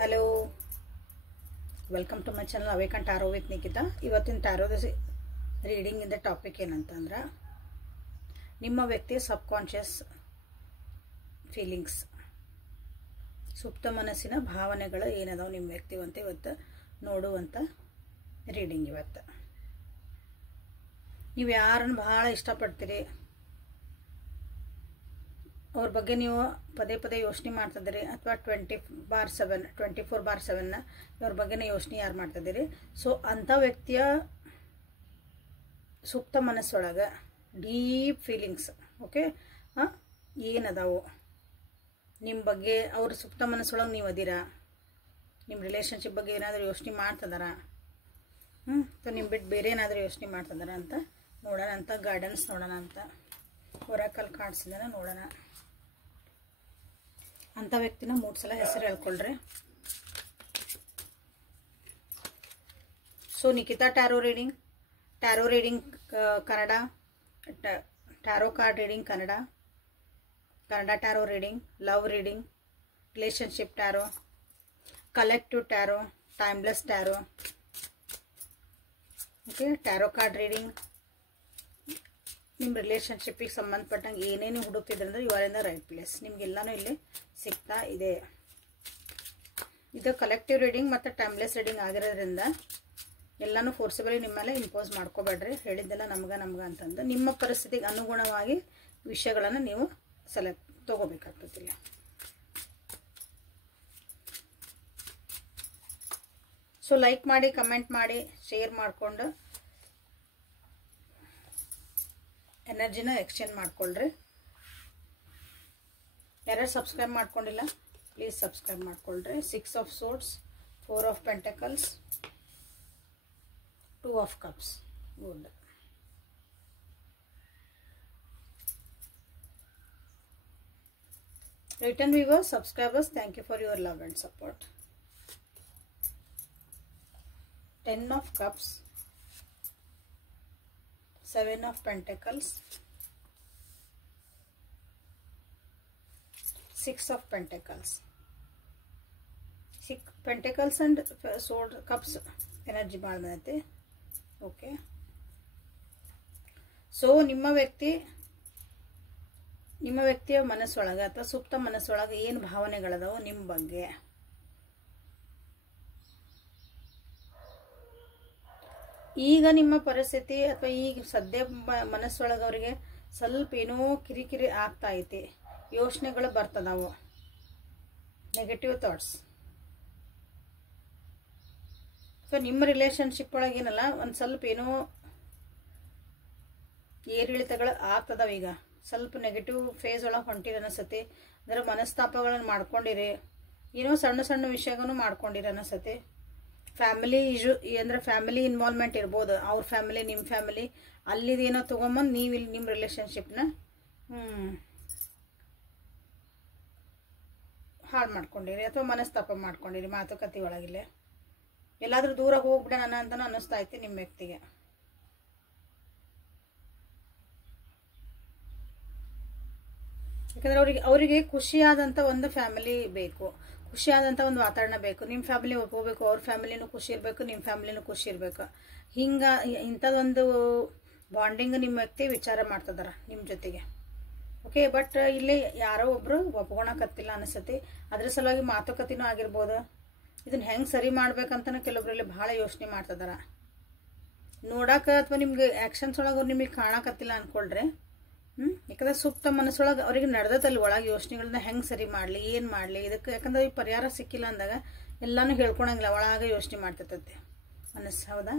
Hello, welcome to my channel awaken tarot with Nikita. ಇವತ್ತಿನ ಟಾರೋದ reading ಇಂದ ಟಾಪಿಕ್ ಏನಂತಂದ್ರೆ ನಿಮ್ಮ ವ್ಯಕ್ತಿಯ ಸಬ್ಕಾನ್ಷಿಯಸ್ ಫೀಲಿಂಗ್ಸ್, ಸುಪ್ತ ಮನಸ್ಸಿನ ಭಾವನೆಗಳು ಏನದಾವ ನಿಮ್ಮ ವ್ಯಕ್ತಿವಂತ ಇವತ್ತು ನೋಡುವಂಥ ರೀಡಿಂಗ್. ಇವತ್ತು ನೀವು ಯಾರನ್ನು ಭಾಳ ಇಷ್ಟಪಡ್ತೀರಿ, ಅವ್ರ ಬಗ್ಗೆ ನೀವು ಪದೇ ಪದೇ ಯೋಚನೆ ಮಾಡ್ತಿದ್ದೀರಿ, ಅಥವಾ 24/7 ಇವ್ರ ಬಗ್ಗೆನೇ ಯೋಚನೆ ಯಾರು ಮಾಡ್ತಿದ್ದೀರಿ. ಸೊ ಅಂಥ ವ್ಯಕ್ತಿಯ ಸುಪ್ತ ಮನಸ್ಸೊಳಗೆ ಡೀಪ್ ಫೀಲಿಂಗ್ಸ್ ಓಕೆ ಏನದಾವು ನಿಮ್ಮ ಬಗ್ಗೆ, ಅವ್ರ ಸುಪ್ತ ಮನಸ್ಸೊಳಗೆ ನೀವು ಅದೀರಾ, ನಿಮ್ಮ ರಿಲೇಷನ್ಶಿಪ್ ಬಗ್ಗೆ ಏನಾದರೂ ಯೋಚನೆ ಮಾಡ್ತಿದಾರ, ಅಥವಾ ನಿಮ್ಮ ಬಿಟ್ಟು ಬೇರೆ ಏನಾದರೂ ಯೋಚನೆ ಮಾಡ್ತಿದಾರ ಅಂತ ನೋಡೋಣ ಅಂತ, ಗೈಡೆನ್ಸ್ ನೋಡೋಣ ಅಂತ, ಒರಾಕಲ್ ಕಾರ್ಡ್ಸಿಂದ ನೋಡೋಣ. ಅಂಥ ವ್ಯಕ್ತಿನ 3 ಸಲ ಹೆಸರು ಹೇಳ್ಕೊಳ್ರಿ. So Nikita tarot reading Kannada, tarot card reading Kannada tarot reading, love reading, relationship tarot, collective tarot, timeless tarot, okay. Tarot card reading ನಿಮ್ಮ ರಿಲೇಷನ್ಶಿಪ್ಪಿಗೆ ಸಂಬಂಧಪಟ್ಟಂಗೆ ಏನೇನು ಹುಡುಕ್ತಿದ್ರಂದ್ರೆ you are in the right place, ನಿಮಗೆಲ್ಲನೂ ಇಲ್ಲಿ ಸಿಗ್ತಾ ಇದೆ. ಇದು ಕಲೆಕ್ಟಿವ್ ರೀಡಿಂಗ್ ಮತ್ತು ಟೈಮ್ಲೆಸ್ ರೀಡಿಂಗ್ ಆಗಿರೋದ್ರಿಂದ ಎಲ್ಲನೂ ಫೋರ್ಸಿಬಲಿ ನಿಮ್ಮ ಮೇಲೆ ಇಂಪೋಸ್ ಮಾಡ್ಕೋಬೇಡ್ರಿ. ಹೇಳಿದ್ದೆಲ್ಲ ನಮ್ಗೆ ಅಂತಂದು ನಿಮ್ಮ ಪರಿಸ್ಥಿತಿಗೆ ಅನುಗುಣವಾಗಿ ವಿಷಯಗಳನ್ನು ನೀವು ತೊಗೋಬೇಕಾಗ್ತತಿಲ್ಲ. ಸೊ ಲೈಕ್ ಮಾಡಿ, ಕಮೆಂಟ್ ಮಾಡಿ, ಶೇರ್ ಮಾಡಿಕೊಂಡು ಎನರ್ಜಿನ ಎಕ್ಸ್ಚೇಂಜ್ ಮಾಡ್ಕೊಳ್ರಿ. ಯಾರು ಸಬ್ಸ್ಕ್ರೈಬ್ ಮಾಡ್ಕೊಂಡಿಲ್ಲ ಪ್ಲೀಸ್ ಸಬ್ಸ್ಕ್ರೈಬ್ ಮಾಡ್ಕೊಳ್ರಿ. 6 of swords, 4 of pentacles, 2 of cups. Good. Return viewers, subscribers, thank you for your love and support. 10 of cups, 7 of pentacles, 6 of pentacles. 6 pentacles and sword cups energy ಬಾಳ ಬಂದೈತಿ. Okay. So ನಿಮ್ಮ ವ್ಯಕ್ತಿಯ ಮನಸ್ಸೊಳಗೆ ಅಥವಾ ಸುಪ್ತ ಮನಸ್ಸೊಳಗೆ ಏನು ಭಾವನೆಗಳದಾವು ನಿಮ್ಮ ಬಗ್ಗೆ, ಈಗ ನಿಮ್ಮ ಪರಿಸ್ಥಿತಿ ಅಥವಾ ಈಗ ಸದ್ಯ ಮನಸ್ಸೊಳಗೆ ಅವರಿಗೆ ಸ್ವಲ್ಪ ಏನೋ ಕಿರಿಕಿರಿ ಆಗ್ತಾ ಐತಿ, ಯೋಚನೆಗಳು ಬರ್ತದಾವು, ನೆಗೆಟಿವ್ ಥಾಟ್ಸ್. ಸೊ ನಿಮ್ಮ ರಿಲೇಷನ್ಶಿಪ್ ಒಳಗೆ ಏನಲ್ಲ ಒಂದು ಸ್ವಲ್ಪ ಏನೋ ಏರಿಳಿತಗಳು ಆಗ್ತದಾವ. ಈಗ ಸ್ವಲ್ಪ ನೆಗೆಟಿವ್ ಫೇಸ್ ಒಳಗೆ ಹೊಂಟಿರಿ ಅನಿಸತಿ, ಅಂದರೆ ಮನಸ್ತಾಪಗಳನ್ನು ಮಾಡ್ಕೊಂಡಿರಿ, ಏನೋ ಸಣ್ಣ ಸಣ್ಣ ವಿಷಯಗಳನ್ನು ಮಾಡ್ಕೊಂಡಿರಿ ಅನಿಸತಿ. ಫ್ಯಾಮಿಲಿ ಇಶ್ಯೂ ಅಂದರೆ ಫ್ಯಾಮಿಲಿ ಇನ್ವಾಲ್ವ್ಮೆಂಟ್ ಇರ್ಬೋದು, ಅವ್ರ ಫ್ಯಾಮಿಲಿ ನಿಮ್ಮ ಫ್ಯಾಮಿಲಿ ಅಲ್ಲಿದೇನೋ ತೊಗೊಂಬಂದು ನೀವು ಇಲ್ಲಿ ನಿಮ್ಮ ರಿಲೇಷನ್ಶಿಪ್ನ ಹಾಳು ಮಾಡ್ಕೊಂಡಿರಿ, ಅಥವಾ ಮನಸ್ತಾಪ ಮಾಡ್ಕೊಂಡಿರಿ ಮಾತುಕತೆ ಒಳಗಿಲ್ಲ. ಎಲ್ಲಾದರೂ ದೂರ ಹೋಗ್ಬಿಡೋಣ ಅಂತಲೂ ಅನ್ನಿಸ್ತಾ ಐತಿ ನಿಮ್ಮ ವ್ಯಕ್ತಿಗೆ. ಯಾಕಂದರೆ ಅವರಿಗೆ ಖುಷಿಯಾದಂಥ ಒಂದು ಫ್ಯಾಮಿಲಿ ಬೇಕು, ಖುಷಿಯಾದಂಥ ಒಂದು ವಾತಾವರಣ ಬೇಕು. ನಿಮ್ಮ ಫ್ಯಾಮಿಲಿ ಹೋಗ್ಬೇಕು, ಅವ್ರ ಫ್ಯಾಮಿಲಿನೂ ಖುಷಿ ಇರಬೇಕು, ನಿಮ್ಮ ಫ್ಯಾಮಿಲಿನೂ ಖುಷಿ ಇರಬೇಕು. ಇಂಥದ್ದೊಂದು ಬಾಂಡಿಂಗ್ ನಿಮ್ಮ ವ್ಯಕ್ತಿ ವಿಚಾರ ಮಾಡ್ತಿದಾರ ನಿಮ್ಮ ಜೊತೆಗೆ. ಓಕೆ. ಬಟ್ ಇಲ್ಲಿ ಯಾರೋ ಒಬ್ಬರು ಒಪ್ಕೊಳಕತ್ತಿಲ್ಲ ಅನಿಸತಿ, ಅದ್ರ ಸಲುವಾಗಿ ಮಾತುಕತೆನೂ ಆಗಿರ್ಬೋದು. ಇದನ್ನ ಹೆಂಗೆ ಸರಿ ಮಾಡ್ಬೇಕಂತನೂ ಕೆಲವೊಬ್ಬರಲ್ಲಿ ಭಾಳ ಯೋಚನೆ ಮಾಡ್ತಿದಾರ. ನೋಡಕ್ಕೆ ಅಥವಾ ನಿಮ್ಗೆ ಆ್ಯಕ್ಷನ್ಸ್ ಒಳಗೆ ನಿಮಗೆ ಕಾಣಕತ್ತಿಲ್ಲ ಅಂದ್ಕೊಳ್ರಿ. ಯಾಕಂದ್ರೆ ಸುಪ್ತ ಮನಸ್ಸೊಳಗೆ ಅವ್ರಿಗೆ ನಡೆದತ್ತಲ್ಲಿ ಒಳಗೆ ಯೋಚನೆಗಳನ್ನ ಹೆಂಗೆ ಸರಿ ಮಾಡಲಿ, ಏನು ಮಾಡಲಿ ಇದಕ್ಕೆ. ಯಾಕಂದ್ರೆ ಈ ಪರಿಹಾರ ಸಿಕ್ಕಿಲ್ಲ ಅಂದಾಗ ಎಲ್ಲನೂ ಹೇಳ್ಕೊಳಂಗಿಲ್ಲ, ಒಳಗೆ ಯೋಚನೆ ಮಾಡ್ತಿರ್ತೈತೆ ಮನಸ್ಸು. ಹೌದಾ?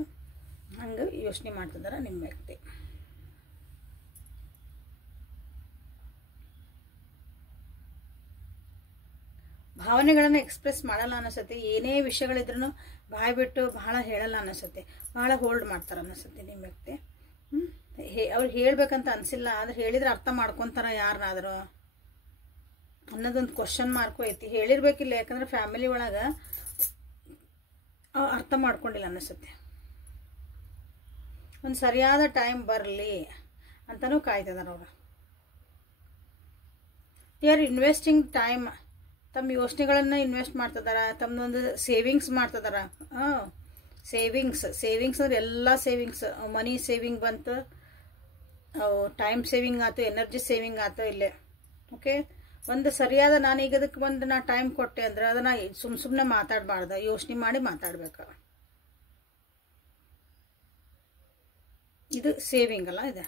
ಹಂಗೆ ಯೋಚನೆ ಮಾಡ್ತಿದಾರ ನಿಮ್ಮ ವ್ಯಕ್ತಿ. ಭಾವನೆಗಳನ್ನು ಎಕ್ಸ್ಪ್ರೆಸ್ ಮಾಡಲ್ಲ ಅನಿಸತಿ, ಏನೇ ವಿಷಯಗಳಿದ್ರೂ ಬಾಯಿ ಬಿಟ್ಟು ಭಾಳ ಹೇಳಲ್ಲ ಅನಿಸತಿ, ಭಾಳ ಹೋಲ್ಡ್ ಮಾಡ್ತಾರೆ ಅನಿಸತಿ ನಿಮ್ಮ ವ್ಯಕ್ತಿ. ಅವ್ರಿಗೆ ಹೇಳ್ಬೇಕಂತ ಅನಿಸಿಲ್ಲ, ಆದ್ರೆ ಹೇಳಿದ್ರೆ ಅರ್ಥ ಮಾಡ್ಕೊತಾರ ಯಾರನ್ನಾದರೂ ಅನ್ನೋದೊಂದು ಕ್ವಶನ್ ಮಾರ್ಕು ಐತಿ. ಹೇಳಿರ್ಬೇಕಿಲ್ಲ, ಯಾಕಂದ್ರೆ ಫ್ಯಾಮಿಲಿ ಒಳಗೆ ಅರ್ಥ ಮಾಡ್ಕೊಂಡಿಲ್ಲ ಅನಿಸುತ್ತೆ. ಒಂದು ಸರಿಯಾದ ಟೈಮ್ ಬರಲಿ ಅಂತಲೂ ಕಾಯ್ತಿದಾರೆ ಅವರು. ದೇ ಆರ್ ಇನ್ವೆಸ್ಟಿಂಗ್ ಟೈಮ್ ತಮ್ಮ ಯೋಚನೆಗಳನ್ನು ಇನ್ವೆಸ್ಟ್ ಮಾಡ್ತಿದಾರ, ತಮ್ಮದೊಂದು ಸೇವಿಂಗ್ಸ್ ಮಾಡ್ತಿದಾರ. ಸೇವಿಂಗ್ಸ್ ಅಂದ್ರೆ ಎಲ್ಲ ಸೇವಿಂಗ್ಸ್, ಮನಿ ಸೇವಿಂಗ್ ಬಂತು, ಟೈಮ್ ಸೇವಿಂಗ್ ಆಯ್ತು, ಎನರ್ಜಿ ಸೇವಿಂಗ್ ಆಯ್ತು ಇಲ್ಲೇ. ಓಕೆ, ಒಂದು ಸರಿಯಾದ ನಾನು ಈಗ ಅದಕ್ಕೆ ಒಂದು ನಾ ಟೈಮ್ ಕೊಟ್ಟೆ ಅಂದ್ರೆ ಅದನ್ನ ಸುಮ್ಮನೆ ಮಾತಾಡಬಾರ್ದು, ಯೋಚನೆ ಮಾಡಿ ಮಾತಾಡ್ಬೇಕು. ಇದು ಸೇವಿಂಗ್ ಅಲ್ಲ ಇದು.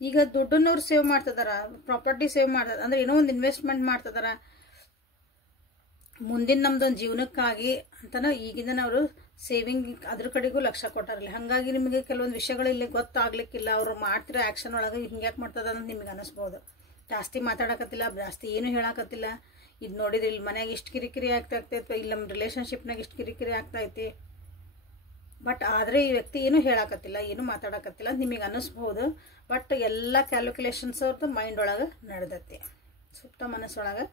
ಈಗ ದುಡ್ಡನ್ನವ್ರು ಸೇವ್ ಮಾಡ್ತಿದಾರ, ಪ್ರಾಪರ್ಟಿ ಸೇವ್ ಮಾಡ್ತಾರೆ ಅಂದ್ರೆ ಏನೋ ಒಂದು ಇನ್ವೆಸ್ಟ್ಮೆಂಟ್ ಮಾಡ್ತಿದಾರ ಮುಂದಿನ ನಮ್ದೊಂದು ಜೀವನಕ್ಕಾಗಿ ಅಂತನ ಈಗಿಂದ ಅವರು ಸೇವಿಂಗ್ ಅದ್ರ ಕಡೆಗೂ ಲಕ್ಷ್ಯ ಕೊಟ್ಟಾರಲ್ಲ. ಹಾಗಾಗಿ ನಿಮಗೆ ಕೆಲವೊಂದು ವಿಷಯಗಳು ಇಲ್ಲಿ ಗೊತ್ತಾಗ್ಲಿಕ್ಕಿಲ್ಲ, ಅವ್ರು ಮಾಡ್ತಿರೋ ಆ್ಯಕ್ಷನ್ ಒಳಗೆ ಹಿಂಗ್ಯಾಕೆ ಮಾಡ್ತದ ಅಂತ ನಿಮ್ಗೆ ಅನಿಸ್ಬೋದು. ಜಾಸ್ತಿ ಮಾತಾಡಕತ್ತಿಲ್ಲ, ಜಾಸ್ತಿ ಏನು ಹೇಳಕತ್ತಿಲ್ಲ. ಇದು ನೋಡಿದ್ರೆ ಇಲ್ಲಿ ಮನ್ಯಾಗ ಇಷ್ಟು ಕಿರಿಕಿರಿ ಆಗ್ತೈತೆ, ಇಲ್ಲಿ ನಮ್ಮ ರಿಲೇಷನ್ಶಿಪ್ನಾಗ ಇಷ್ಟು ಕಿರಿಕಿರಿ ಆಗ್ತೈತಿ, ಬಟ್ ಆದರೆ ಈ ವ್ಯಕ್ತಿ ಏನು ಹೇಳಕತ್ತಿಲ್ಲ, ಏನು ಮಾತಾಡಕತ್ತಿಲ್ಲ ಅಂತ ನಿಮಗೆ ಅನ್ನಿಸ್ಬೋದು. ಬಟ್ ಎಲ್ಲ ಕ್ಯಾಲ್ಕುಲೇಷನ್ಸ್ ಅವ್ರದ್ದು ಮೈಂಡ್ ಒಳಗೆ ನಡೆದೈತಿ, ಸುಪ್ತ ಮನಸ್ಸೊಳಗೆ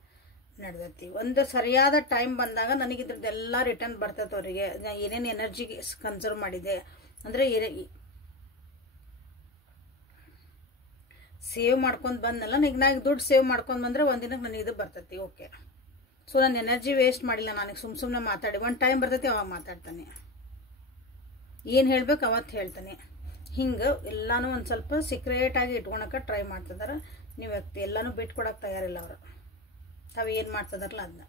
ನಡೆದೈತಿ. ಒಂದು ಸರಿಯಾದ ಟೈಮ್ ಬಂದಾಗ ನನಗೆ ಇದ್ರದ್ದೆಲ್ಲ ರಿಟರ್ನ್ ಬರ್ತೈತೆ ಅವರಿಗೆ. ಏನೇನು ಎನರ್ಜಿ ಕನ್ಸರ್ವ್ ಮಾಡಿದೆ ಅಂದರೆ ಸೇವ್ ಮಾಡ್ಕೊಂಡು ಬಂದಲ್ಲ, ಈಗ ನಾ ದುಡ್ಡು ಸೇವ್ ಮಾಡ್ಕೊಂಡು ಬಂದರೆ ಒಂದಿನಕ್ಕೆ ನನಗೆ ಇದು ಬರ್ತೈತಿ. ಓಕೆ, ಸೊ ನಾನು ಎನರ್ಜಿ ವೇಸ್ಟ್ ಮಾಡಿಲ್ಲ, ನನಗೆ ಸುಮ್ಮನೆ ಮಾತಾಡಿ ಒಂದು ಟೈಮ್ ಬರ್ತೈತಿ ಅವಾಗ ಮಾತಾಡ್ತಾನೆ, ಏನು ಹೇಳ್ಬೇಕು ಅವತ್ತು ಹೇಳ್ತಾನೆ. ಹಿಂಗೆ ಎಲ್ಲನೂ ಒಂದು ಸ್ವಲ್ಪ ಸೀಕ್ರೆಟಾಗಿ ಇಟ್ಕೊಳಕ್ಕೆ ಟ್ರೈ ಮಾಡ್ತಿದಾರೆ. ನೀವು ವ್ಯಕ್ತಿ ಎಲ್ಲನೂ ಬಿಟ್ಕೊಡಕ್ಕೆ ತಯಾರಿಲ್ಲ ಅವರು, ತಾವು ಏನು ಮಾಡ್ತಿದಾರಲ್ಲ ಅದನ್ನ.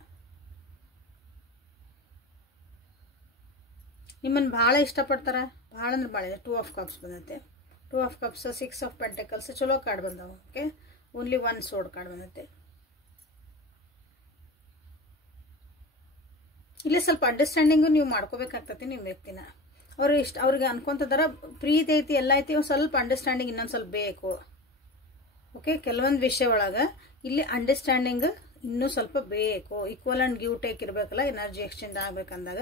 ನಿಮ್ಮನ್ನು ಭಾಳ ಇಷ್ಟಪಡ್ತಾರೆ, ಭಾಳ ಅಂದ್ರೆ ಭಾಳ ಇದೆ. 2 ಆಫ್ ಕಪ್ಸ್ ಬಂದೈತೆ, 2 ಆಫ್ ಕಪ್ಸ್, 6 ಆಫ್ ಪೆಂಟಕಲ್ಸ್, ಚಲೋ ಕಾರ್ಡ್ ಬಂದವು. ಓಕೆ, ಓನ್ಲಿ 1 ಸೋಡ್ ಕಾರ್ಡ್ ಬಂದೈತೆ. ಇಲ್ಲಿ ಸ್ವಲ್ಪ ಅಂಡರ್ಸ್ಟ್ಯಾಂಡಿಂಗು ನೀವು ಮಾಡ್ಕೋಬೇಕಾಗ್ತೈತಿ ನಿಮ್ಮ ವ್ಯಕ್ತಿನ. ಅವ್ರಿಗೆ ಅನ್ಕೊಂತದಾರ ಪ್ರೀತಿ ಐತಿ ಎಲ್ಲ ಐತಿ, ಒಂದು ಸ್ವಲ್ಪ ಅಂಡರ್ಸ್ಟ್ಯಾಂಡಿಂಗ್ ಇನ್ನೊಂದು ಸ್ವಲ್ಪ ಬೇಕು. ಓಕೆ, ಕೆಲವೊಂದು ವಿಷಯ ಒಳಗೆ ಇಲ್ಲಿ ಅಂಡರ್ಸ್ಟ್ಯಾಂಡಿಂಗ್ ಇನ್ನೂ ಸ್ವಲ್ಪ ಬೇಕು. ಈಕ್ವಲ್ ಆ್ಯಂಡ್ ಗಿವ್ ಟೇಕ್ ಇರಬೇಕಲ್ಲ, ಎನರ್ಜಿ ಎಕ್ಸ್ಚೇಂಜ್ ಆಗ್ಬೇಕಂದಾಗ.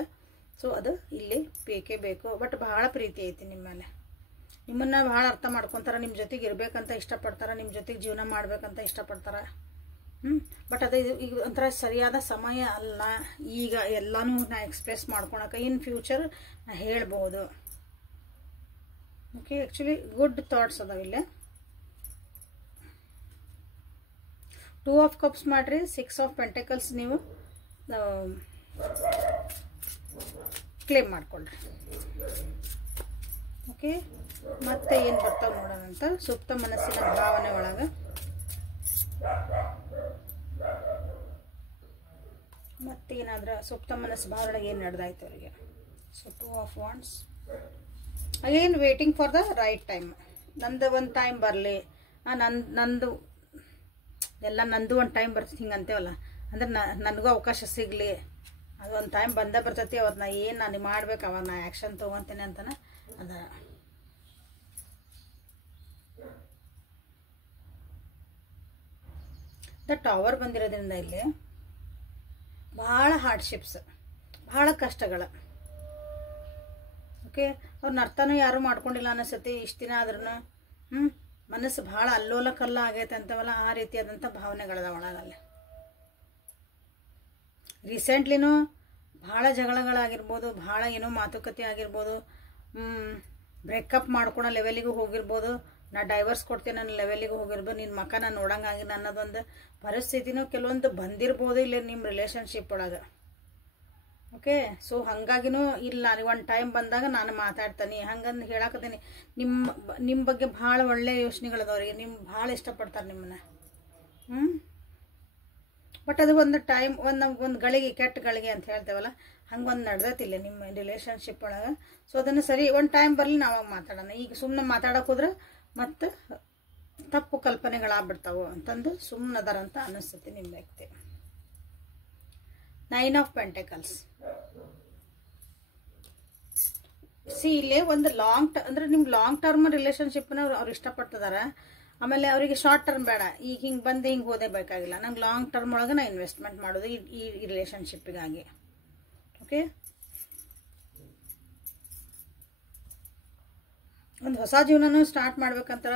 ಸೊ ಅದು ಇಲ್ಲಿ ಬೇಕೇ ಬೇಕು. ಬಟ್ ಭಾಳ ಪ್ರೀತಿ ಐತಿ ನಿಮ್ಮ ಮೇಲೆ, ನಿಮ್ಮನ್ನು ಭಾಳ ಅರ್ಥ ಮಾಡ್ಕೊತಾರೆ, ನಿಮ್ಮ ಜೊತೆಗೆ ಇರಬೇಕಂತ ಇಷ್ಟಪಡ್ತಾರೆ, ನಿಮ್ಮ ಜೊತೆಗೆ ಜೀವನ ಮಾಡ್ಬೇಕಂತ ಇಷ್ಟಪಡ್ತಾರೆ. ಬಟ್ ಅದು ಈಗ ಒಂಥರ ಸರಿಯಾದ ಸಮಯ ಅಲ್ಲ ಈಗ ಎಲ್ಲನೂ ನಾ ಎಕ್ಸ್ಪ್ರೆಸ್ ಮಾಡ್ಕೊಳಕ್ಕೆ. ಇನ್ ಫ್ಯೂಚರ್ ನಾ ಹೇಳ್ಬೋದು. ಓಕೆ, ಆ್ಯಕ್ಚುಲಿ ಗುಡ್ ಥಾಟ್ಸ್ ಅದಾವಿಲ್ಲ. 2 ಆಫ್ ಕಪ್ಸ್ ಮಾಡ್ರಿ, 6 ಆಫ್ ಪೆಂಟಕಲ್ಸ್ ನೀವು ಕ್ಲೇಮ್ ಮಾಡ್ಕೊಳ್ರಿ. ಓಕೆ, ಮತ್ತೆ ಏನು ಬರ್ತಾವೆ ನೋಡೋಣಂತ ಸುಪ್ತ ಮನಸ್ಸಿನ ಭಾವನೆ ಒಳಗೆ. ಮತ್ತೇನಾದ್ರೂ ಸುಪ್ತ ಮನಸ್ಸು ಭಾವನೆಗೆ ಏನು ನಡೆದಾಯ್ತು ಅವರಿಗೆ. So 2 of wands again waiting for the right time. ನಂದು ಒಂದು ಟೈಮ್ ಬರಲಿ, ನಂದು ಎಲ್ಲ ನಂದು ಒಂದು ಟೈಮ್ ಬರ್ತೈತಿ ಹಿಂಗೆ ಅಂತೇವಲ್ಲ, ಅಂದ್ರೆ ನನಗೂ ಅವಕಾಶ ಸಿಗಲಿ, ಅದೊಂದು ಟೈಮ್ ಬಂದೇ ಬರ್ತೈತಿ. ಅವತ್ತು ನಾ ಏನು ನಾನು ಮಾಡ್ಬೇಕು ಅವಾಗ ನಾ ಆ್ಯಕ್ಷನ್ ತೊಗೊತೇನೆ ಅಂತಾನೆ ಅದ. ದ ಟವರ್ ಬಂದಿರೋದ್ರಿಂದ ಇಲ್ಲಿ ಭಾಳ ಹಾರ್ಡ್ಶಿಪ್ಸ್, ಭಾಳ ಕಷ್ಟಗಳ. ಓಕೆ, ಅವ್ರನ್ನ ಅರ್ಥನೂ ಯಾರೂ ಮಾಡ್ಕೊಂಡಿಲ್ಲ ಅನಿಸತಿ ಇಷ್ಟು ದಿನ ಆದ್ರೂ. ಮನಸ್ಸು ಭಾಳ ಅಲ್ಲೋಲ ಕಲ್ಲ ಆಗೈತೆ ಅಂತವಲ್ಲ, ಆ ರೀತಿಯಾದಂಥ ಭಾವನೆಗಳದ ಒಳಗಲ್ಲಿ. ರೀಸೆಂಟ್ಲಿನೂ ಭಾಳ ಜಗಳಗಳಾಗಿರ್ಬೋದು, ಭಾಳ ಏನೋ ಮಾತುಕತೆ ಆಗಿರ್ಬೋದು, ಬ್ರೇಕಪ್ ಮಾಡ್ಕೊಳೋ ಲೆವೆಲಿಗೂ ಹೋಗಿರ್ಬೋದು, ನಾ ಡೈವರ್ಸ್ ಕೊಡ್ತೀನಿ ನನ್ನ ಲೆವೆಲಿಗೂ ಹೋಗಿರ್ಬೋದು, ನಿನ್ನ ಮಕ್ಕ ನಾನು ನೋಡಂಗಾಗಿಲ್ಲ ಅನ್ನೋದೊಂದು ಪರಿಸ್ಥಿತಿನೂ ಕೆಲವೊಂದು ಬಂದಿರ್ಬೋದು ಇಲ್ಲಿ ನಿಮ್ಮ ರಿಲೇಷನ್ಶಿಪ್ ಒಳಗೆ. ಓಕೆ, ಸೊ ಹಾಗಾಗಿನೂ ಇಲ್ಲ, ಒಂದು ಟೈಮ್ ಬಂದಾಗ ನಾನು ಮಾತಾಡ್ತೀನಿ ಹಂಗಂದು ಹೇಳಕತ್ತೀನಿ. ನಿಮ್ಮ ಬಗ್ಗೆ ಭಾಳ ಒಳ್ಳೆಯ ಯೋಚನೆಗಳದವ್ರಿಗೆ, ನಿಮ್ಮ ಭಾಳ ಇಷ್ಟಪಡ್ತಾರೆ ನಿಮ್ಮನ್ನ. ಬಟ್ ಅದು ಒಂದು ಟೈಮ್ ಒಂದು ಗಳಿಗೆ, ಕೆಟ್ಟ ಗಳಿಗೆ ಅಂತ ಹೇಳ್ತೇವಲ್ಲ, ಹಂಗೆ ಒಂದು ನಡೆದತಿಲ್ಲ ನಿಮ್ಮ ರಿಲೇಷನ್ಶಿಪ್ ಒಳಗೆ. ಸೊ ಅದನ್ನು ಸರಿ ಒಂದು ಟೈಮ್ ಬರಲಿ, ನಾವಾಗ ಮಾತಾಡೋಣ. ಈಗ ಸುಮ್ಮನೆ ಮಾತಾಡೋಕೆ ಹೋದ್ರೆ ಮತ್ತು ತಪ್ಪು ಕಲ್ಪನೆಗಳಾಗ್ಬಿಡ್ತಾವೆ ಅಂತಂದು ಸುಮ್ಮನದಾರಂತ ಅನ್ನಿಸ್ತೈತಿ ನಿಮ್ಮ ವ್ಯಕ್ತಿ. 9 ಆಫ್ ಪೆಂಟಕಲ್ಸ್. ಇಲ್ಲೇ ಒಂದು ಅಂದ್ರೆ ನಿಮ್ಗೆ ಲಾಂಗ್ ಟರ್ಮ್ ರಿಲೇಷನ್ಶಿಪ್ನ ಅವ್ರು ಇಷ್ಟಪಡ್ತಿದಾರ. ಆಮೇಲೆ ಅವರಿಗೆ ಶಾರ್ಟ್ ಟರ್ಮ್ ಬೇಡ, ಈಗ ಹಿಂಗೆ ಬಂದು ಹಿಂಗೆ ಹೋದೇ ಬೇಕಾಗಿಲ್ಲ, ನಂಗೆ ಲಾಂಗ್ ಟರ್ಮ್ ಒಳಗೆ ನಾ ಇನ್ವೆಸ್ಟ್ಮೆಂಟ್ ಮಾಡೋದು ಈ ರಿಲೇಷನ್ಶಿಪ್ಪಿಗಾಗಿ. ಓಕೆ, ಒಂದು ಹೊಸ ಜೀವನನೂ ಸ್ಟಾರ್ಟ್ ಮಾಡ್ಬೇಕಂತ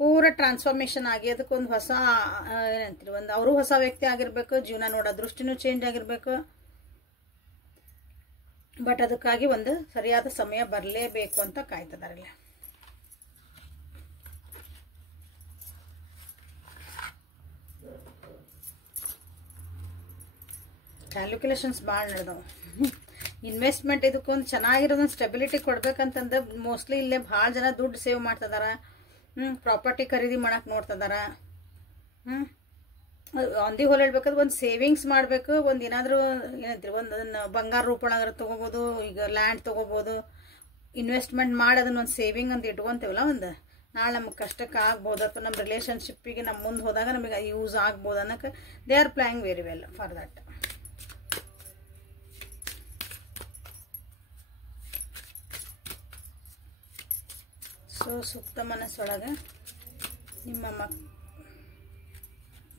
ಪೂರ ಟ್ರಾನ್ಸ್ಫಾರ್ಮೇಷನ್ ಆಗಿ ಅದಕ್ಕೊಂದು ಹೊಸ ಏನಂತೀರಿ, ಒಂದು ಅವರು ಹೊಸ ವ್ಯಕ್ತಿ ಆಗಿರ್ಬೇಕು, ಜೀವನ ನೋಡೋ ದೃಷ್ಟಿನೂ ಚೇಂಜ್ ಆಗಿರ್ಬೇಕು. ಬಟ್ ಅದಕ್ಕಾಗಿ ಒಂದು ಸರಿಯಾದ ಸಮಯ ಬರಲೇಬೇಕು ಅಂತ ಕಾಯ್ತಿದಾರಲ್ಲ. ಕ್ಯಾಲ್ಕುಲೇಷನ್ಸ್ ಭಾಳ ನಡೆದವು. ಇನ್ವೆಸ್ಟ್ಮೆಂಟ್ ಇದಕ್ಕೊಂದು ಚೆನ್ನಾಗಿರೋದೊಂದು ಸ್ಟೆಬಿಲಿಟಿ ಕೊಡ್ಬೇಕಂತಂದ್ರೆ ಮೋಸ್ಟ್ಲಿ ಇಲ್ಲೇ ಭಾಳ ಜನ ದುಡ್ಡು ಸೇವ್ ಮಾಡ್ತಿದಾರ. ಪ್ರಾಪರ್ಟಿ ಖರೀದಿ ಮಾಡಕ್ಕೆ ನೋಡ್ತಿದಾರ. ಆನ್ ದಿ ಹೋಲ್ ಹೇಳ್ಬೇಕಾದ್ರೆ ಒಂದು ಸೇವಿಂಗ್ಸ್ ಮಾಡಬೇಕು. ಒಂದು ಏನಾದರೂ ಏನಂತೀರಿ, ಒಂದು ಬಂಗಾರ ರೂಪೊಳಗಾರ ತೊಗೋಬೋದು, ಈಗ ಲ್ಯಾಂಡ್ ತೊಗೋಬೋದು. ಇನ್ವೆಸ್ಟ್ಮೆಂಟ್ ಮಾಡಿ ಅದನ್ನೊಂದು ಸೇವಿಂಗ್ ಅಂತ ಇಟ್ಕೊಂತೀವಲ್ಲ, ಒಂದು ನಾಳೆ ನಮ್ಗೆ ಕಷ್ಟಕ್ಕೆ ಆಗ್ಬೋದು, ಅಥವಾ ನಮ್ಮ ರಿಲೇಷನ್ಶಿಪ್ಪಿಗೆ ನಮ್ಮ ಮುಂದೆ ಹೋದಾಗ ನಮಗೆ ಯೂಸ್ ಆಗ್ಬೋದು ಅನ್ನೋಕ್ಕೆ they are playing very well for that. So ಸುಪ್ತ ಮನಸ್ಸೊಳಗೆ ನಿಮ್ಮ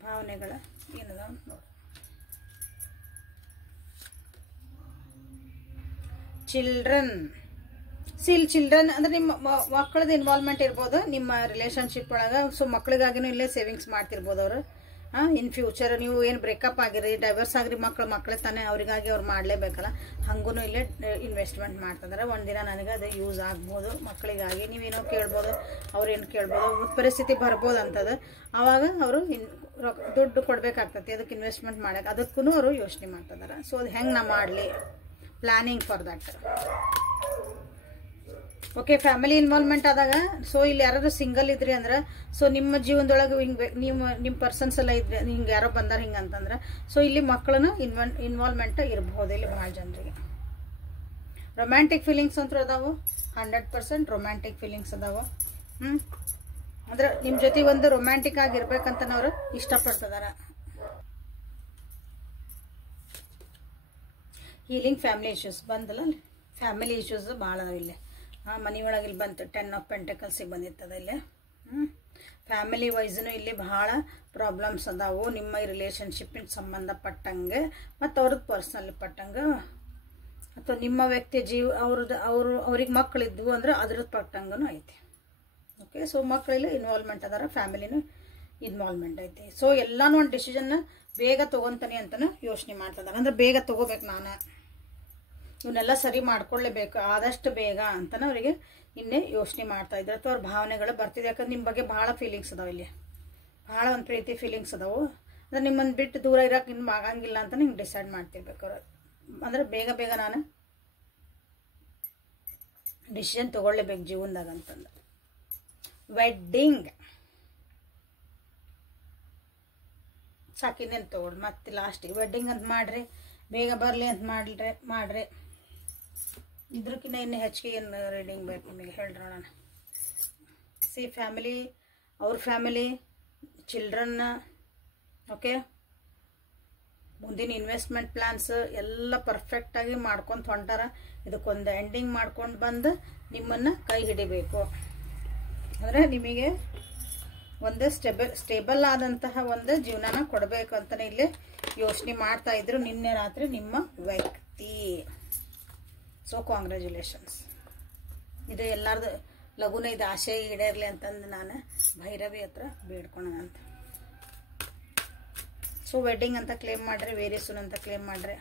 ಭಾವನೆಗಳ ಏನದ ನೋಡಿ. ಚಿಲ್ಡ್ರನ್ ಅಂದ್ರೆ ನಿಮ್ಮ ಮಕ್ಕಳದ್ದು ಇನ್ವಾಲ್ವ್ಮೆಂಟ್ ಇರ್ಬೋದು ನಿಮ್ಮ ರಿಲೇಷನ್ಶಿಪ್ ಒಳಗೆ. ಸೊ ಮಕ್ಕಳಿಗಾಗಿನೂ ಇಲ್ಲೇ ಸೇವಿಂಗ್ಸ್ ಮಾಡ್ತಿರ್ಬೋದು ಅವರು. ಇನ್ ಫ್ಯೂಚರ್ ನೀವು ಏನು ಬ್ರೇಕಪ್ ಆಗಿರಿ, ಡೈವರ್ಸ್ ಆಗಿರಿ, ಮಕ್ಕಳು ತಾನೇ, ಅವರಿಗಾಗಿ ಅವ್ರು ಮಾಡಲೇಬೇಕಲ್ಲ, ಹಂಗೂ ಇಲ್ಲೇ ಇನ್ವೆಸ್ಟ್ಮೆಂಟ್ ಮಾಡ್ತಿದ್ದಾರೆ. ಒಂದಿನ ನನಗೆ ಅದು ಯೂಸ್ ಆಗ್ಬೋದು ಮಕ್ಕಳಿಗಾಗಿ. ನೀವೇನೋ ಕೇಳ್ಬೋದು, ಅವ್ರೇನು ಕೇಳ್ಬೋದು, ಪರಿಸ್ಥಿತಿ ಬರ್ಬೋದು ಅಂತದ್ದು. ಆವಾಗ ಅವರು ದುಡ್ಡು ಕೊಡಬೇಕಾಗ್ತೈತಿ ಅದಕ್ಕೆ ಇನ್ವೆಸ್ಟ್ಮೆಂಟ್ ಮಾಡಕ್ಕೆ. ಅದಕ್ಕೂ ಅವರು ಯೋಚನೆ ಮಾಡ್ತಿದ್ದಾರೆ. ಸೊ ಅದು ಹೆಂಗೆ ನಾ ಮಾಡಲಿ, planning for that. Okay, family involvement ಆದಾಗ, ಸೊ ಇಲ್ಲಿ ಯಾರಾದ್ರು ಸಿಂಗಲ್ ಇದ್ರಿ ಅಂದ್ರೆ, ಸೊ ನಿಮ್ಮ ಜೀವನದೊಳಗೆ ಹಿಂಗೆ ನಿಮ್ಮ ಪರ್ಸನ್ಸ್ ಎಲ್ಲ ಇದ್ರೆ, ಹಿಂಗೆ ಯಾರೋ ಬಂದಾರ ಹಿಂಗೆ ಅಂತಂದ್ರೆ, ಸೊ ಇಲ್ಲಿ ಮಕ್ಕಳನ್ನು ಇನ್ವಾಲ್ವ್ಮೆಂಟ್ ಇರ್ಬೋದು ಇಲ್ಲಿ ಭಾಳ ಜನರಿಗೆ. ರೊಮ್ಯಾಂಟಿಕ್ ಫೀಲಿಂಗ್ಸ್ ಅಂತೂ ಅದಾವು, 100% ರೊಮ್ಯಾಂಟಿಕ್ ಫೀಲಿಂಗ್ಸ್ ಅದಾವು. ಅಂದ್ರೆ ನಿಮ್ಮ ಜೊತೆ ಒಂದು ರೊಮ್ಯಾಂಟಿಕ್ ಆಗಿರ್ಬೇಕಂತ ಅವ್ರು ಇಷ್ಟಪಡ್ತಿದಾರ. ಹೀಲಿಂಗ್ ಫ್ಯಾಮಿಲಿ ಇಶ್ಯೂಸ್ ಬಂದಲ್ಲ, ಫ್ಯಾಮಿಲಿ ಇಶ್ಯೂಸ್ ಭಾಳ ಅದಾವ ಇಲ್ಲಿ. ಮನೆಯೊಳಗೆ ಇಲ್ಲಿ ಬಂತು 10 ಆಫ್ ಪೆಂಟಕಲ್ಸಿಗೆ ಬಂದಿರ್ತದೆ ಇಲ್ಲಿ. ಫ್ಯಾಮಿಲಿ ವೈಸ್ನು ಇಲ್ಲಿ ಭಾಳ ಪ್ರಾಬ್ಲಮ್ಸ್ ಅದಾವು ನಿಮ್ಮ ರಿಲೇಷನ್ಶಿಪ್ಪಿನ ಸಂಬಂಧಪಟ್ಟಂಗೆ, ಮತ್ತು ಅವ್ರದ್ದು ಪರ್ಸ್ನಲ್ ಪಟ್ಟಂಗೆ, ಅಥವಾ ನಿಮ್ಮ ವ್ಯಕ್ತಿ ಅವ್ರಿಗೆ ಮಕ್ಕಳಿದ್ವು ಅಂದ್ರೆ ಅದ್ರದ್ದು ಪಟ್ಟಂಗೂ ಐತಿ. ಓಕೆ, ಸೊ ಮಕ್ಕಳಲ್ಲಿ ಇನ್ವಾಲ್ವ್ಮೆಂಟ್ ಅದಾರ, ಫ್ಯಾಮಿಲಿನೂ ಇನ್ವಾಲ್ವ್ಮೆಂಟ್ ಐತಿ. ಸೊ ಎಲ್ಲಾನು ಒಂದು ಡಿಸಿಷನ್ನ ಬೇಗ ತೊಗೊತಾನೆ ಅಂತಲೂ ಯೋಚನೆ ಮಾಡ್ತಿದ್ದಾರೆ. ಅಂದ್ರೆ ಬೇಗ ತೊಗೋಬೇಕು, ನಾನು ಇವನ್ನೆಲ್ಲ ಸರಿ ಮಾಡ್ಕೊಳ್ಳೇಬೇಕು ಆದಷ್ಟು ಬೇಗ ಅಂತಲೂ ಅವರಿಗೆ ಇನ್ನೇ ಯೋಚನೆ ಮಾಡ್ತಾ ಇದ್ದಾರೆ. ಅಥವಾ ಅವ್ರ ಭಾವನೆಗಳು ಬರ್ತಿದೆ. ಯಾಕಂದ್ರೆ ನಿಮ್ಮ ಬಗ್ಗೆ ಭಾಳ ಫೀಲಿಂಗ್ಸ್ ಅದಾವೆ ಇಲ್ಲಿ, ಭಾಳ ಒಂದು ಪ್ರೀತಿ ಫೀಲಿಂಗ್ಸ್ ಅದಾವು. ಅಂದ್ರೆ ನಿಮ್ಮನ್ನು ಬಿಟ್ಟು ದೂರ ಇರೋಕೆ ನಿಮ್ಗೆ ಆಗಂಗಿಲ್ಲ ಅಂತ ಹಿಂಗೆ ಡಿಸೈಡ್ ಮಾಡ್ತಿರ್ಬೇಕು ಅವ್ರು. ಅಂದ್ರೆ ಬೇಗ ನಾನು ಡಿಸಿಷನ್ ತೊಗೊಳ್ಳೇಬೇಕು ಜೀವನದಾಗ ಅಂತಂದು. ವೆಡ್ಡಿಂಗ್ ಸಾಕಿನೇನು ತೊಗೊಳ್ರಿ, ಮತ್ತೆ ಲಾಸ್ಟಿಗೆ ವೆಡ್ಡಿಂಗ್ ಅಂತ ಮಾಡ್ರಿ, ಬೇಗ ಬರಲಿ ಅಂತ ಮಾಡ್ರಿ. ಇದ್ರಕ್ಕಿಂತ ಇನ್ನು ಹೆಚ್ಚಿಗೆ ಏನು ರೀಡಿಂಗ್ ಬೇಕು ನಿಮಗೆ ಹೇಳ್ರಿ ನೋಡೋಣ. ಫ್ಯಾಮಿಲಿ, ಅವ್ರ ಫ್ಯಾಮಿಲಿ, ಚಿಲ್ಡ್ರನ್ನ, ಓಕೆ, ಮುಂದಿನ ಇನ್ವೆಸ್ಟ್ಮೆಂಟ್ ಪ್ಲ್ಯಾನ್ಸ್ ಎಲ್ಲ ಪರ್ಫೆಕ್ಟಾಗಿ ಮಾಡ್ಕೊಂಡು ಹೊಂಟಾರ. ಇದಕ್ಕೊಂದು ಎಂಡಿಂಗ್ ಮಾಡ್ಕೊಂಡು ಬಂದು ನಿಮ್ಮನ್ನು ಕೈ ಹಿಡಿಬೇಕು. ಅಂದರೆ ನಿಮಗೆ ಒಂದು ಸ್ಟೇಬಲ್ ಆದಂತಹ ಒಂದು ಜೀವನನ ಕೊಡಬೇಕು ಅಂತಲೇ ಇಲ್ಲಿ ಯೋಚನೆ ಮಾಡ್ತಾ ಇದ್ರು ನಿನ್ನೆ ರಾತ್ರಿ ನಿಮ್ಮ ವ್ಯಕ್ತಿ. So congratulations. ಇದು ಎಲ್ಲರದು ಲಘುನ ಇದು ಆಸೆ ಈಡೇರಲಿ ಅಂತಂದು ನಾನು ಭೈರವಿ ಹತ್ರ ಬೇಡ್ಕೊಳ್ಳೋಣ ಅಂತ. ಸೊ ವೆಡ್ಡಿಂಗ್ ಅಂತ ಕ್ಲೇಮ್ ಮಾಡ್ರಿ, ವೆರಿ ಸೂನ್ ಅಂತ ಕ್ಲೇಮ್ ಮಾಡ್ರಿ.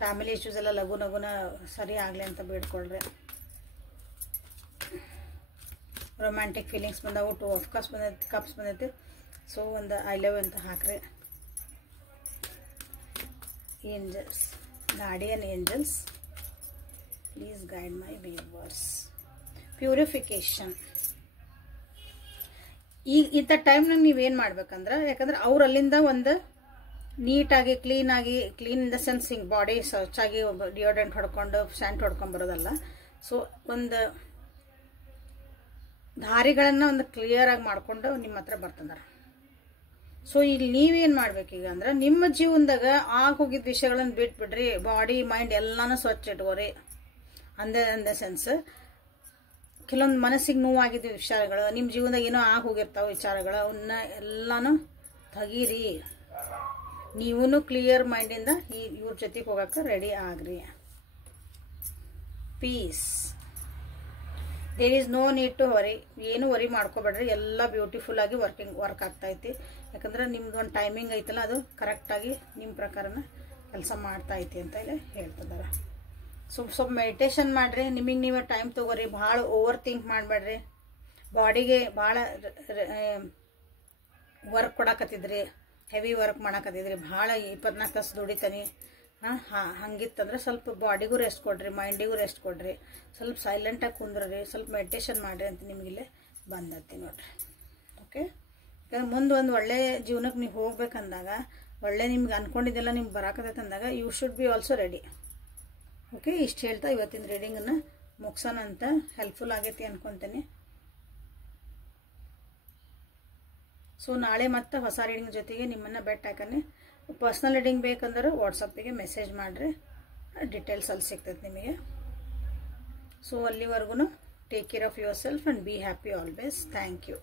ಫ್ಯಾಮಿಲಿ ಇಶ್ಯೂಸ್ ಎಲ್ಲ ಲಘುನ ಸರಿ ಆಗಲಿ ಅಂತ ಬೇಡ್ಕೊಳ್ರಿ. ರೊಮ್ಯಾಂಟಿಕ್ ಫೀಲಿಂಗ್ಸ್ ಬಂದವು, 2 ಆಫ್ ಕಪ್ಸ್ ಬಂದೈತಿ. ಸೊ ಒಂದು ಐ ಲವ್ ಅಂತ ಹಾಕ್ರಿ. Angels, guardian angels, please guide my viewers. Purification. ಈಗ ಇಂಥ ಟೈಮ್ನಾಗ ನೀವೇನು ಮಾಡ್ಬೇಕಂದ್ರೆ, ಯಾಕಂದ್ರೆ ಅವ್ರು ಅಲ್ಲಿಂದ ಒಂದು ನೀಟಾಗಿ ಕ್ಲೀನ್ ಇನ್ ದ ಸೆನ್ಸ್ ಹಿಂಗೆ ಬಾಡಿ ಸ್ವಚ್ಛಾಗಿ ಡಿಯೋಡ್ರೆಂಟ್ ಹೊಡ್ಕೊಂಡು ಸ್ಯಾಂಟ್ ಹೊಡ್ಕೊಂಬರೋದಲ್ಲ. ಸೊ ಒಂದು ದಾರಿಗಳನ್ನು ಒಂದು ಕ್ಲಿಯರಾಗಿ ಮಾಡಿಕೊಂಡು ನಿಮ್ಮ ಹತ್ರ ಬರ್ತಂದಾರ. ಸೊ ಇಲ್ಲಿ ನೀವೇನು ಮಾಡ್ಬೇಕೀಗ ಅಂದ್ರೆ, ನಿಮ್ಮ ಜೀವನದಾಗ ಹೋಗಿದ್ದ ವಿಷಯಗಳನ್ನು ಬಿಟ್ಬಿಡ್ರಿ. ಬಾಡಿ ಮೈಂಡ್ ಎಲ್ಲಾನು ಸ್ವಚ್ಛ ಇಟ್ಕೋರಿ. ಅಂದ ಸೆನ್ಸ್ ಕೆಲವೊಂದು ಮನಸ್ಸಿಗೆ ನೋವಾಗಿದ್ದ ವಿಚಾರಗಳು, ನಿಮ್ಮ ಜೀವನದಾಗ ಏನೋ ಹೋಗಿರ್ತಾವೆ ವಿಚಾರಗಳು, ಅವನ್ನ ಎಲ್ಲಾನು ತೆಗೀರಿ. ನೀವೂ ಕ್ಲಿಯರ್ ಮೈಂಡಿಂದ ಇವ್ರ ಜೊತೆಗೆ ಹೋಗಕ್ಕೆ ರೆಡಿ ಆಗ್ರಿ. Peace. There is no need to worry. ಏನು ವರಿ ಮಾಡ್ಕೋಬೇಡ್ರಿ. ಎಲ್ಲ ಬ್ಯೂಟಿಫುಲ್ ಆಗಿ ವರ್ಕ್ ಆಗ್ತೈತಿ. ಯಾಕಂದ್ರೆ ನಿಮ್ದು ಒಂದು ಟೈಮಿಂಗ್ ಐತಲ್ಲ, ಅದು ಕರೆಕ್ಟಾಗಿ ನಿಮ್ಮ ಪ್ರಕಾರನ ಕೆಲಸ ಮಾಡ್ತಾ ಐತಿ ಅಂತ ಇಲ್ಲಿ ಹೇಳ್ತಿದ್ದಾರೆ. ಸ್ವಲ್ಪ ಮೆಡಿಟೇಷನ್ ಮಾಡಿರಿ, ನಿಮಗೆ ನೀವೇ ಟೈಮ್ ತೊಗೋರಿ. ಭಾಳ ಓವರ್ ಥಿಂಕ್ ಮಾಡಬೇಡ್ರಿ. ಬಾಡಿಗೆ ಭಾಳ ವರ್ಕ್ ಕೊಡಕತ್ತಿದ್ರಿ, ಹೆವಿ ವರ್ಕ್ ಮಾಡಕತ್ತಿದ್ರಿ, ಭಾಳ 24 ತಾಸು ದುಡಿತಾನೆ, ಹಂಗಿತ್ತಂದ್ರೆ ಸ್ವಲ್ಪ ಬಾಡಿಗೂ ರೆಸ್ಟ್ ಕೊಡ್ರಿ, ಮೈಂಡಿಗೂ ರೆಸ್ಟ್ ಕೊಡ್ರಿ, ಸ್ವಲ್ಪ ಸೈಲೆಂಟಾಗಿ ಕುಂದ್ರಿ, ಸ್ವಲ್ಪ ಮೆಡಿಟೇಷನ್ ಮಾಡಿರಿ ಅಂತ ನಿಮಗಿಲ್ಲೇ ಬಂದತ್ತಿ ನೋಡ್ರಿ. ಓಕೆ, ಯಾಕಂದ್ರೆ ಮುಂದೆ ಒಂದು ಒಳ್ಳೆ ಜೀವನಕ್ಕೆ ನೀವು ಹೋಗ್ಬೇಕಂದಾಗ, ಒಳ್ಳೆ ನಿಮ್ಗೆ ಅನ್ಕೊಂಡಿದ್ದೆಲ್ಲ ನಿಮ್ಗೆ ಬರಾಕತ್ತೈತೆ ಅಂದಾಗ you should be also ready. Okay, ಇಷ್ಟು ಹೇಳ್ತಾ ಇವತ್ತಿನ ರೀಡಿಂಗನ್ನು ಮುಗ್ಸೋಣ ಅಂತ. ಹೆಲ್ಪ್ಫುಲ್ ಆಗೈತಿ ಅನ್ಕೊತೀನಿ. ಸೊ ನಾಳೆ ಮತ್ತೆ ಹೊಸ ರೀಡಿಂಗ್ ಜೊತೆಗೆ ನಿಮ್ಮನ್ನು ಬೆಟ್ ಹಾಕನೆ. ಪರ್ಸ್ನಲ್ ರೀಡಿಂಗ್ ಬೇಕಂದ್ರೆ ವಾಟ್ಸಪ್ಪಿಗೆ ಮೆಸೇಜ್ ಮಾಡಿರಿ, ಡೀಟೇಲ್ಸ್ ಅಲ್ಲಿ ಸಿಗ್ತೈತೆ ನಿಮಗೆ. ಸೊ ಅಲ್ಲಿವರೆಗೂ take care of yourself and be happy always. Thank you.